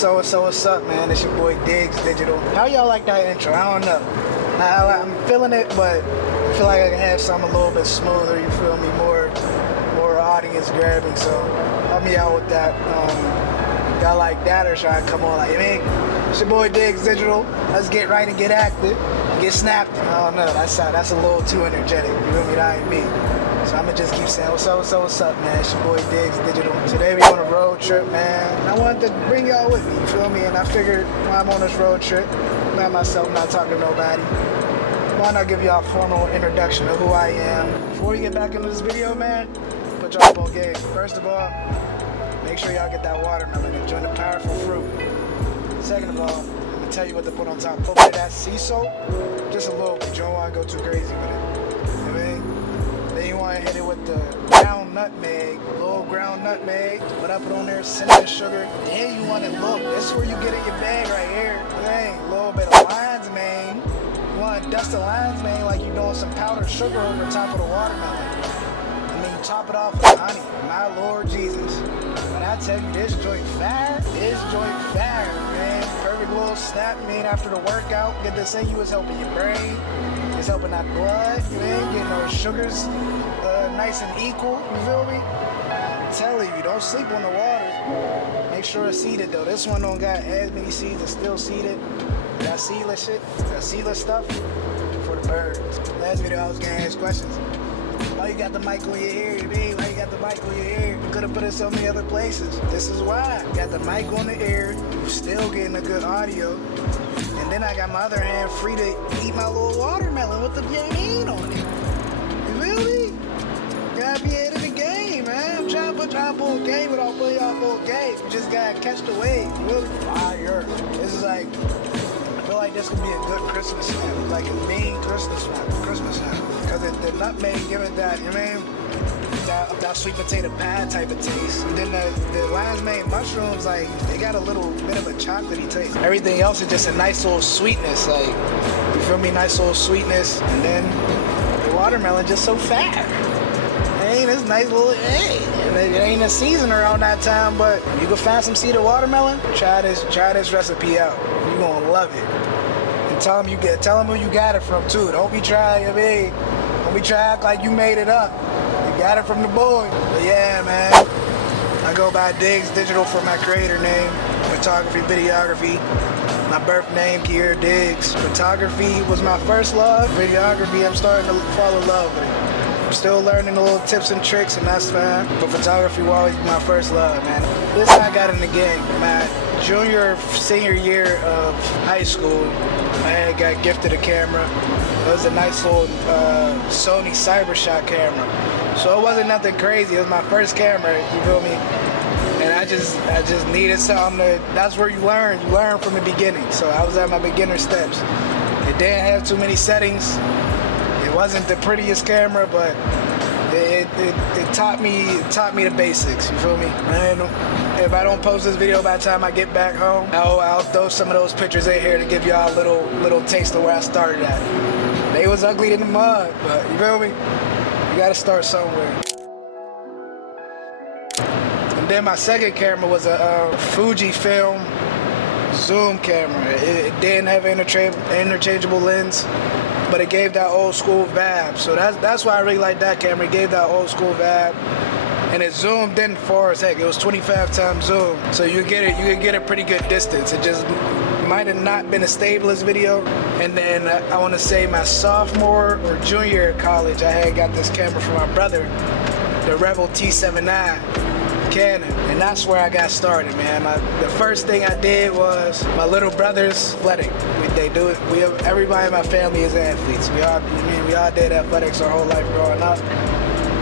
What's up, man? It's your boy D1gital. How y'all like that intro? I don't know. I'm feeling it, but I feel like I can have something a little bit smoother. You feel me? More audience grabbing. So help me out with that. Y'all like that, or should I come on like, I mean, it's your boy D1gital. Let's get right and get active. Get snapped. I don't know. That's a little too energetic. You feel me? That ain't me. So I'ma just keep saying, what's up, man? It's your boy D1gital. Today we on a road trip, man. I wanted to bring y'all with me, you feel me? And I figured when I'm on this road trip, by myself, not talking to nobody, why not give y'all a formal introduction of who I am? Before we get back into this video, man, put y'all up on game. First of all, make sure y'all get that watermelon. Enjoy the powerful fruit. Second of all, I'm gonna tell you what to put on top. Put bit of that sea salt, just a little bit. You don't wanna go too crazy with it. You know what I mean? Then you want to hit it with the ground nutmeg, little ground nutmeg. What I put on there, cinnamon sugar. Then you want to look. This is where you get in your bag right here. Dang, a little bit of lion's mane. You want to dust the lion's mane like you're doing some powdered sugar over top of the watermelon. And then you top it off with honey. My Lord Jesus. When I tell you this joint fire, man. Perfect little snap, man, after the workout. Get this in you, it's helping your brain. It's helping that blood, you ain't getting those sugars nice and equal, you feel me? I'm telling you, don't sleep on the water. Make sure it's seeded though. This one don't got as many seeds, it's still seeded. That seedless shit, that seedless stuff for the birds. Last video I was getting asked questions. Why you got the mic on your ear, you mean? Why you got the mic on your ear? You could have put it so many other places. This is why. You got the mic on the ear, you still getting a good audio. And then I got my other hand free to eat my little watermelon with the bean on it. You feel me? Gotta be ahead of the game, man. I'm trying to put y'all full game without putting y'all full game. You just gotta catch the wave. You feel me? Fire. This is like, I feel like this could be a good Christmas snap. Like a mean Christmas snap. Because the nutmeg give it that, you know what I mean? That sweet potato pie type of taste. And then the lion's mane mushrooms, like, they got a little bit of a chocolatey taste. Everything else is just a nice little sweetness, like, you feel me? Nice little sweetness. And then the watermelon just so fat. Hey, this nice little, hey, it ain't a season around that time, but you can find some seeded watermelon, try this recipe out. You're gonna love it. And tell them who you got it from too. Don't be trying to act like you made it up. Got it from the boy. But yeah, man. I go by D1gital for my creator name. Photography, videography. My birth name, Kier Diggs. Photography was my first love. Videography, I'm starting to fall in love with it. I'm still learning the little tips and tricks, and that's fine. But photography will always be my first love, man. This I got in the game. My senior year of high school, I had got gifted a camera. It was a nice little Sony CyberShot camera. So it wasn't nothing crazy. It was my first camera, you feel me? And I just needed something that's where you learn. You learn from the beginning. So I was at my beginner steps. It didn't have too many settings. It wasn't the prettiest camera, but it taught me the basics, you feel me? And if I don't post this video by the time I get back home, I'll throw some of those pictures in here to give y'all a little taste of where I started at. They was ugly in the mud, but you feel me? You gotta start somewhere. And then my second camera was a Fujifilm zoom camera. It didn't have an interchangeable lens, but it gave that old school vibe. So that's why I really like that camera. It gave that old school vibe, and it zoomed in far as heck. It was 25 times zoom, so you could get a pretty good distance. It just might have not been the stablest video. And then I want to say my sophomore or junior year of college, I had got this camera from my brother, the Rebel T7i Canon, and that's where I got started, man. The first thing I did was my little brother's athletic. They do it. Everybody in my family is athletes. We all did athletics our whole life growing up.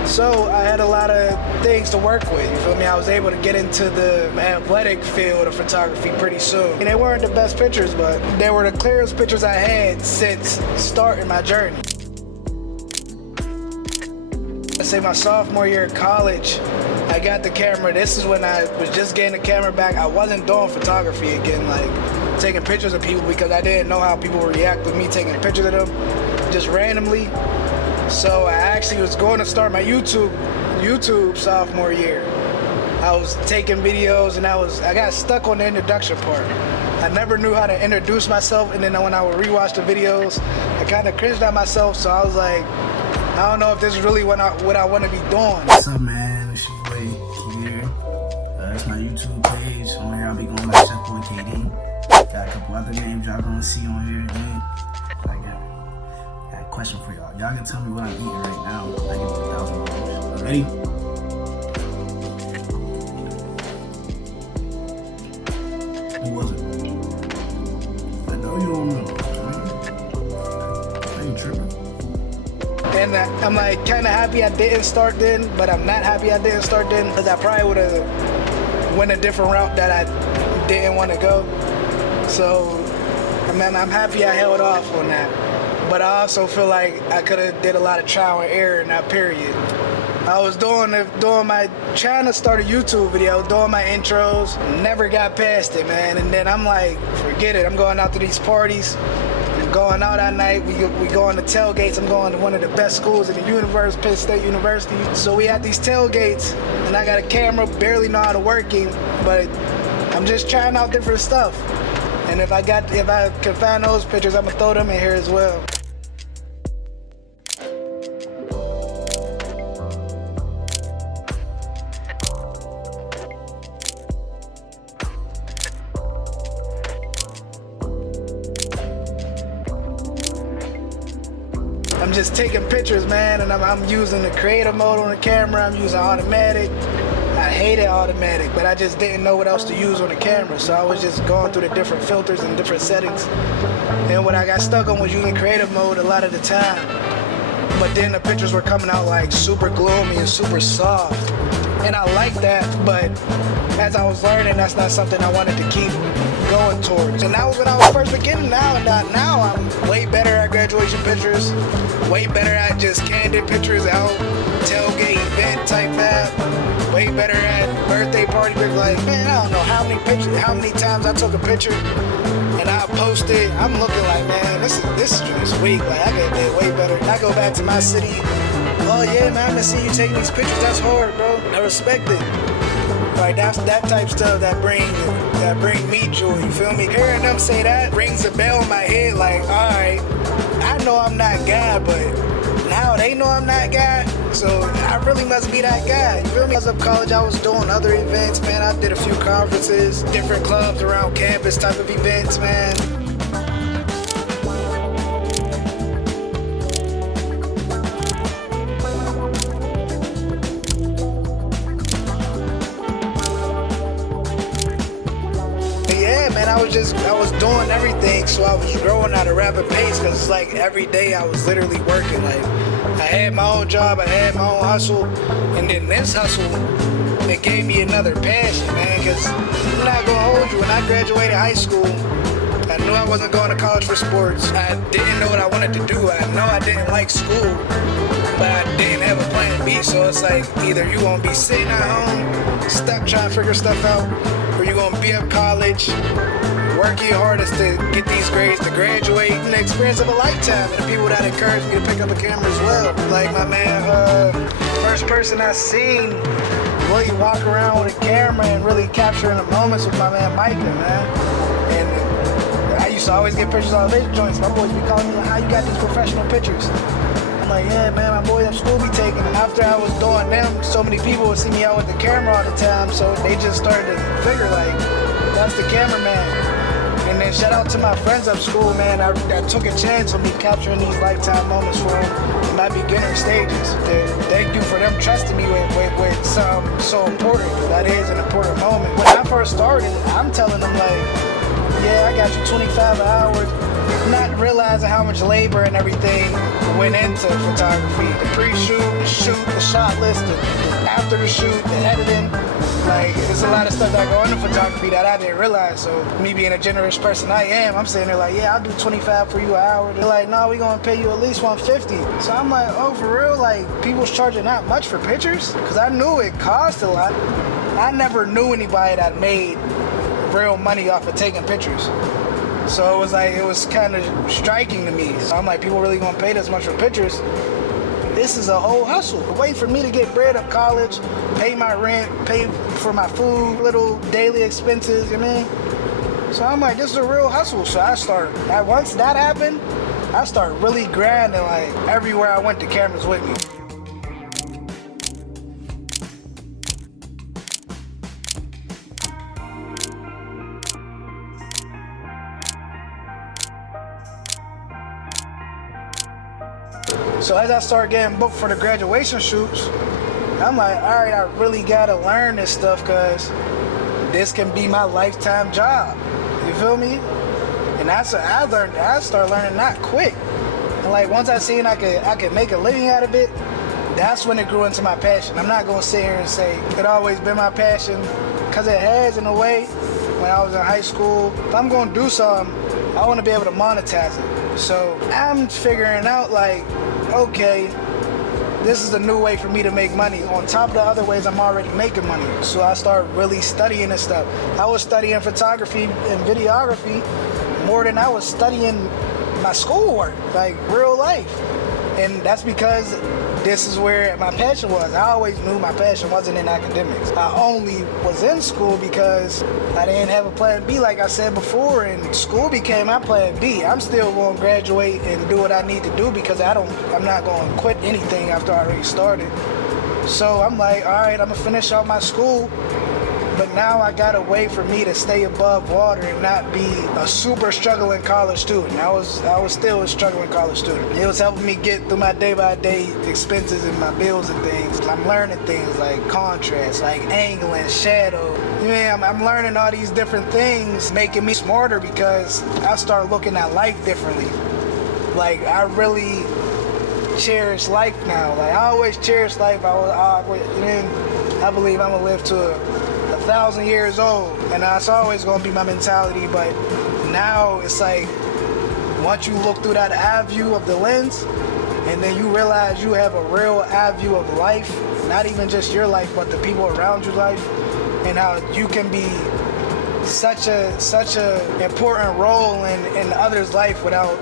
So I had a lot of things to work with, you feel me? I was able to get into the athletic field of photography pretty soon. And they weren't the best pictures, but they were the clearest pictures I had since starting my journey. Let's say my sophomore year of college, I got the camera. This is when I was just getting the camera back. I wasn't doing photography again, like taking pictures of people, because I didn't know how people would react with me taking pictures of them just randomly. So I actually was going to start my YouTube sophomore year. I was taking videos and I got stuck on the introduction part. I never knew how to introduce myself, and then when I would rewatch the videos, I kind of cringed at myself, so I was like, I don't know if this is really what I want to be doing. What's up, man? It's your boy here. That's my YouTube page. On here I'll be going like Chef Boy KD. Got a couple other names y'all gonna see on here. I got a question for y'all. Y'all can tell me what I'm eating right now. I get $1,000. Ready? Who was it? I know you don't know. I ain't tripping. And I'm like kind of happy I didn't start then, but I'm not happy I didn't start then, because I probably would have went a different route that I didn't want to go. So, I'm happy I held off on that. But I also feel like I could have did a lot of trial and error in that period. I was trying to start a YouTube video, doing my intros, never got past it, man. And then I'm like, forget it. I'm going out to these parties. I'm going out at night. We go on the tailgates. I'm going to one of the best schools in the universe, Penn State University. So we had these tailgates, and I got a camera, barely know how to work it, but I'm just trying out different stuff. And if I can find those pictures, I'm gonna throw them in here as well. I'm just taking pictures, man, and I'm using the creative mode on the camera. I'm using automatic. I hated automatic, but I just didn't know what else to use on the camera, so I was just going through the different filters and different settings. And what I got stuck on was using creative mode a lot of the time. But then the pictures were coming out like super gloomy and super soft. And I like that, but as I was learning, that's not something I wanted to keep going towards. And that was when I was first beginning. Now I'm way better at graduation pictures, way better at just candid pictures out, tailgate event type app, way better at birthday party pictures. Like, man, I don't know how many times I took a picture and I posted. I'm looking like, man, this is just weak. Like, I could do way better. And I go back to my city. Oh yeah, man, I'm gonna see you taking these pictures. That's hard, bro. I respect it. Like, that's that type stuff that bring me joy. You feel me? Hearing them say that rings a bell in my head. Like, all right, I know I'm not God, but now they know I'm not God, so I really must be that guy. You feel me? As of college, I was doing other events, man. I did a few conferences, different clubs around campus type of events, man. I was doing everything, so I was growing at a rapid pace, because it's like every day I was literally working. Like, I had my own job, I had my own hustle, and then this hustle, it gave me another passion, man, because I'm not gonna hold you. When I graduated high school, I knew I wasn't going to college for sports. I didn't know what I wanted to do. I know I didn't like school, but I didn't have a plan B, so it's like, either you gonna be sitting at home, stuck trying to figure stuff out, or you gonna be at college, work your hardest to get these grades to graduate, and the experience of a lifetime. And the people that encouraged me to pick up a camera as well. Like my man, first person I seen really walk around with a camera and really capturing the moments with my man Micah, man. And I used to always get pictures on video joints. My boys be calling me, how you got these professional pictures? I'm like, yeah, man, my boys at school be taking them. After I was doing them, so many people would see me out with the camera all the time, so they just started to figure, like, that's the cameraman. And then shout out to my friends up school, man. I took a chance on me capturing these lifetime moments for them in my beginner stages. Thank you for them trusting me with something so important. That is an important moment. When I first started, I'm telling them, like, yeah, I got you 25 hours. Not realizing how much labor and everything went into photography. The pre-shoot, the shoot, the shot list, the after the shoot, the editing. Like, there's a lot of stuff that go into photography that I didn't realize. So me being a generous person I am, I'm sitting there like, yeah, I'll do 25 for you an hour. They're like, no, we gonna pay you at least 150. So I'm like, oh, for real? Like, people's charging that much for pictures? Because I knew it cost a lot. I never knew anybody that made real money off of taking pictures. So it was like, it was kind of striking to me. So I'm like, people really gonna pay this much for pictures? this is a whole hustle. The way for me to get bread up college, pay my rent, pay for my food, little daily expenses, you know what I mean? So I'm like, this is a real hustle. So once that happened, I started really grinding, like everywhere I went, the cameras with me. So as I started getting booked for the graduation shoots, I'm like, all right, I really gotta learn this stuff because this can be my lifetime job. You feel me? And I started learning that quick. And like once I seen I could make a living out of it, that's when it grew into my passion. I'm not gonna sit here and say it always been my passion, because it has in a way. When I was in high school, if I'm gonna do something, I wanna be able to monetize it. So I'm figuring out like, okay, this is a new way for me to make money on top of the other ways I'm already making money. So I started really studying this stuff. I was studying photography and videography more than I was studying my schoolwork, like real life. And that's because this is where my passion was. I always knew my passion wasn't in academics. I only was in school because I didn't have a plan B, like I said before, and school became my plan B. I'm still going to graduate and do what I need to do because I'm not going to quit anything after I already started. So I'm like, all right, I'm going to finish out my school. But now I got a way for me to stay above water and not be a super struggling college student. I was still a struggling college student. It was helping me get through my day-by-day expenses and my bills and things. I'm learning things like contrast, like angling, shadow. You know, I'm learning all these different things, making me smarter because I start looking at life differently. Like I really cherish life now. Like I always cherish life. I believe I'm gonna live to 1,000 years old, and that's always going to be my mentality. But now it's like once you look through that eye view of the lens, and then you realize you have a real eye view of life, not even just your life but the people around your life, and how you can be such a important role in others' life without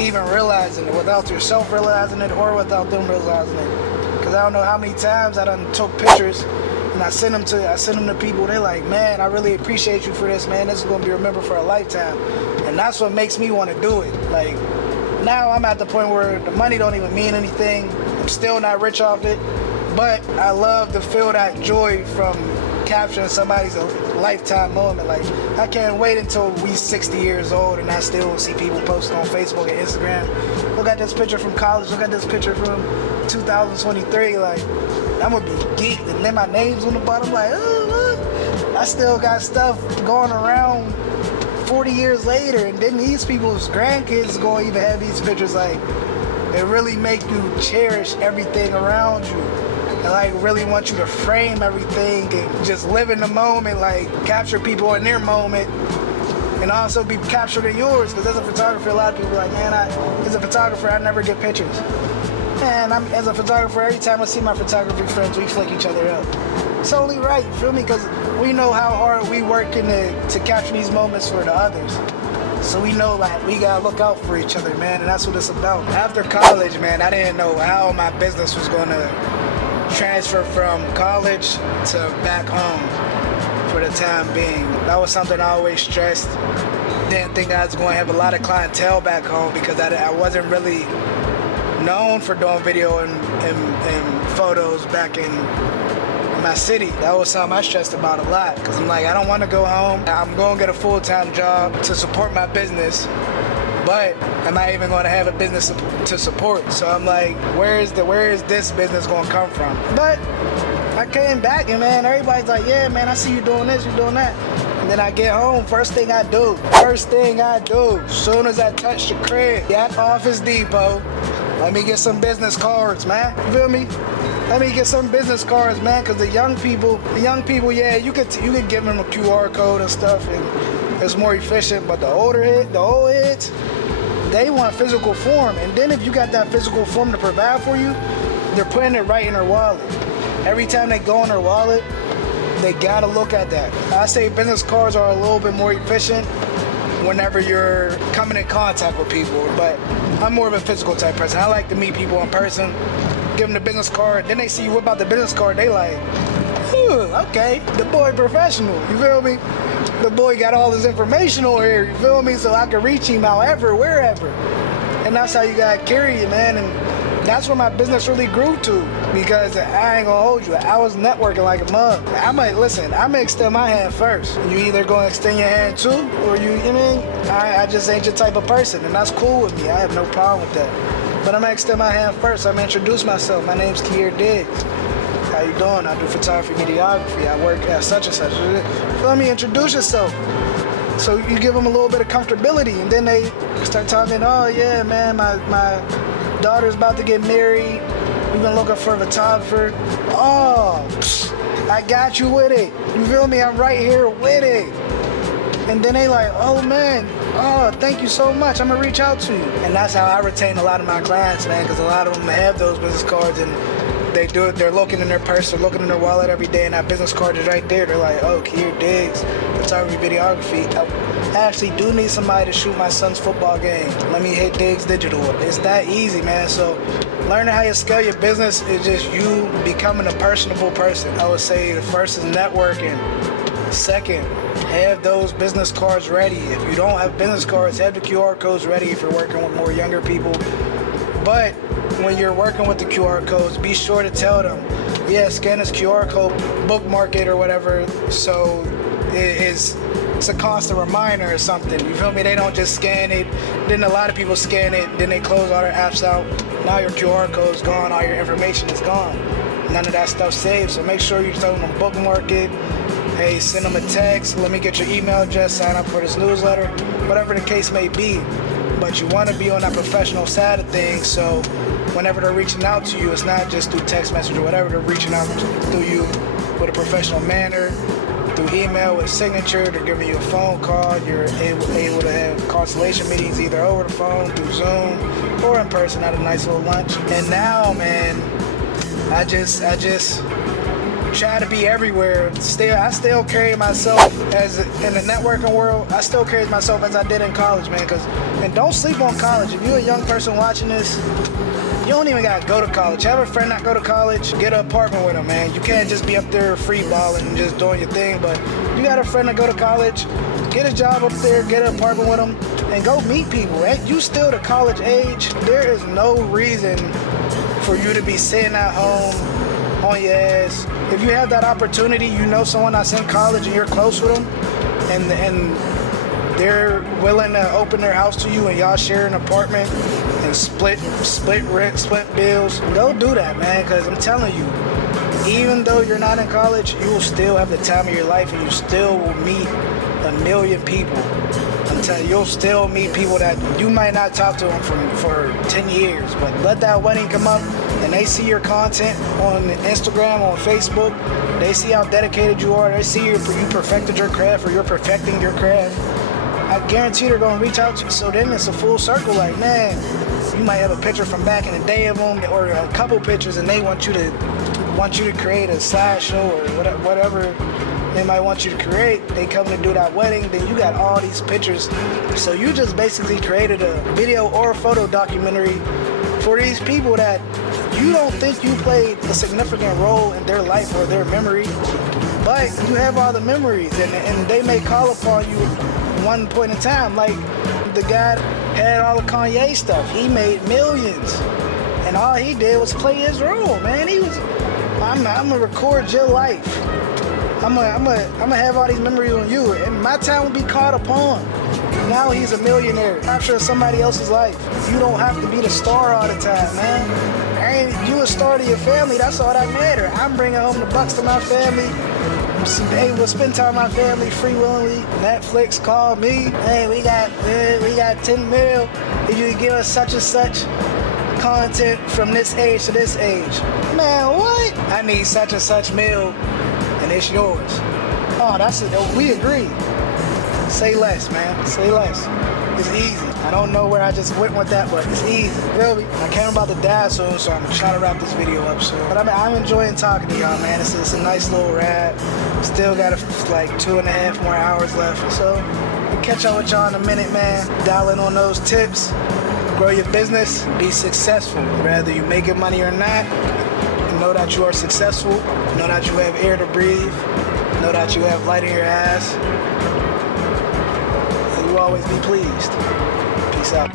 even realizing it, without yourself realizing it or without them realizing it. Because I don't know how many times I done took pictures and I send them to people. They're like, man, I really appreciate you for this, man. This is gonna be remembered for a lifetime. And that's what makes me want to do it. Like now I'm at the point where the money don't even mean anything. I'm still not rich off it, but I love to feel that joy from capturing somebody's lifetime moment. Like I can't wait until we 60 years old and I still see people posting on Facebook and Instagram. Look at this picture from college. Look at this picture from 2023. Like I'm gonna be geeked, and then my name's on the bottom. Like, oh, look. I still got stuff going around 40 years later, and then these people's grandkids gonna even have these pictures. Like, it really make you cherish everything around you, and like really want you to frame everything and just live in the moment. Like, capture people in their moment, and also be captured in yours. Because as a photographer, a lot of people are like, man, as a photographer, I never get pictures. Man, as a photographer, every time I see my photography friends, we flick each other up. It's only right, you feel me? Because we know how hard we work to capture these moments for the others. So we know like we gotta look out for each other, man, and that's what it's about. After college, man, I didn't know how my business was gonna transfer from college to back home for the time being. That was something I always stressed. Didn't think I was going to have a lot of clientele back home because I wasn't really known for doing video and photos back in my city. That was something I stressed about a lot because I'm like, I don't want to go home. I'm going to get a full-time job to support my business, but am I even going to have a business to support? So I'm like, where is this business going to come from? But I came back and man, everybody's like, yeah, man, I see you doing this, you doing that. And then I get home, first thing I do, soon as I touch the crib, at Office Depot, let me get some business cards, man. You feel me? Let me get some business cards, man, because the young people, yeah, you could give them a QR code and stuff, and it's more efficient. But the old heads, they want physical form. And then if you got that physical form to provide for you, they're putting it right in their wallet. Every time they go in their wallet, they gotta look at that. I say business cards are a little bit more efficient whenever you're coming in contact with people. But I'm more of a physical type person. I like to meet people in person, give them the business card. Then they see you whip out the business card, they like, ooh, okay, the boy professional, you feel me? The boy got all his information on here, you feel me? So I can reach him however, wherever. And that's how you gotta carry it, man. And that's where my business really grew to, because I ain't gonna hold you, I was networking like a mug. I might extend my hand first. You either gonna extend your hand too, or you know what I mean? I just ain't your type of person, and that's cool with me. I have no problem with that. But I'm gonna extend my hand first. I'm gonna introduce myself. My name's Kier Diggs. How you doing? I do photography, videography. I work at such and such. Let me introduce yourself. So you give them a little bit of comfortability, and then they start talking, oh yeah, man, my daughter's about to get married. We've been looking for a photographer. Oh, I got you with it. You feel me? I'm right here with it. And then they like, oh man, oh, thank you so much. I'm gonna reach out to you. And that's how I retain a lot of my clients, man, because a lot of them have those business cards, and they do it. They're looking in their purse, they're looking in their wallet every day, and that business card is right there. They're like, oh, Kier Diggs, photography, videography. I actually do need somebody to shoot my son's football game. Let me hit D1gital. It's that easy, man. So learning how you scale your business is just you becoming a personable person. I would say the first is networking. Second, have those business cards ready. If you don't have business cards, have the QR codes ready if you're working with more younger people. But when you're working with the QR codes, be sure to tell them, yeah, scan this QR code, bookmark it or whatever, so it's a constant reminder or something. You feel me? They don't just scan it. Then a lot of people scan it, then they close all their apps out. Now your QR code's gone, all your information is gone. None of that stuff saves, so make sure you tell them to bookmark it. Hey, send them a text, let me get your email address, sign up for this newsletter, whatever the case may be. But you want to be on that professional side of things, so whenever they're reaching out to you, it's not just through text message or whatever, they're reaching out through you with a professional manner, through email with signature, they're giving you a phone call, you're able to have consultation meetings either over the phone, through Zoom, or in person at a nice little lunch. And now, man, I just try to be everywhere. I still carry myself as in the networking world. I still carry myself as I did in college, man. And don't sleep on college. If you're a young person watching this, you don't even gotta go to college. Have a friend not go to college, get an apartment with them, man. You can't just be up there free balling and just doing your thing. But you got a friend to go to college, get a job up there, get an apartment with them, and go meet people. You still the college age. There is no reason for you to be sitting at home on your ass. If you have that opportunity, you know someone that's in college and you're close with them, and they're willing to open their house to you and y'all share an apartment and split rent, split bills, go do that, man, because I'm telling you, even though you're not in college, you will still have the time of your life, and you still will meet a million people. I'm telling you, you'll still meet people that you might not talk to them for 10 years, but let that wedding come up and they see your content on Instagram, on Facebook, they see how dedicated you are, they see you perfected your craft, or you're perfecting your craft, I guarantee they're gonna reach out to you. So then it's a full circle, like, man, you might have a picture from back in the day of them, or a couple pictures, and they want you to create a slideshow or whatever they might want you to create. They come to do that wedding, then you got all these pictures. So you just basically created a video or a photo documentary for these people that you don't think you played a significant role in their life or their memory, but you have all the memories, and they may call upon you one point in time. Like the guy had all the Kanye stuff. He made millions, and all he did was play his role, man. I'm gonna record your life. I'm gonna have all these memories on you, and my time will be caught upon. Now he's a millionaire, capturing somebody else's life. You don't have to be the star all the time, man. You a star to your family, that's all that matter. I'm bringing home the bucks to my family. I'm able to spend time with my family free willingly. Netflix called me, hey, we got 10 mil. If you give us such and such content from this age to this age. Man, what? I need such and such mil, and it's yours. Oh, we agree. Say less, man. Say less. It's easy. I don't know where I just went with that, but it's easy. Feel me? My camera about to die soon, so I'm trying to wrap this video up soon. But I'm enjoying talking to y'all, man. It's a nice little rap. Still got like 2.5 more hours left. So we'll catch up with y'all in a minute, man. Dial in on those tips. Grow your business. Be successful. Whether you making money or not, know that you are successful. Know that you have air to breathe. Know that you have light in your ass. And you always be pleased. Peace out.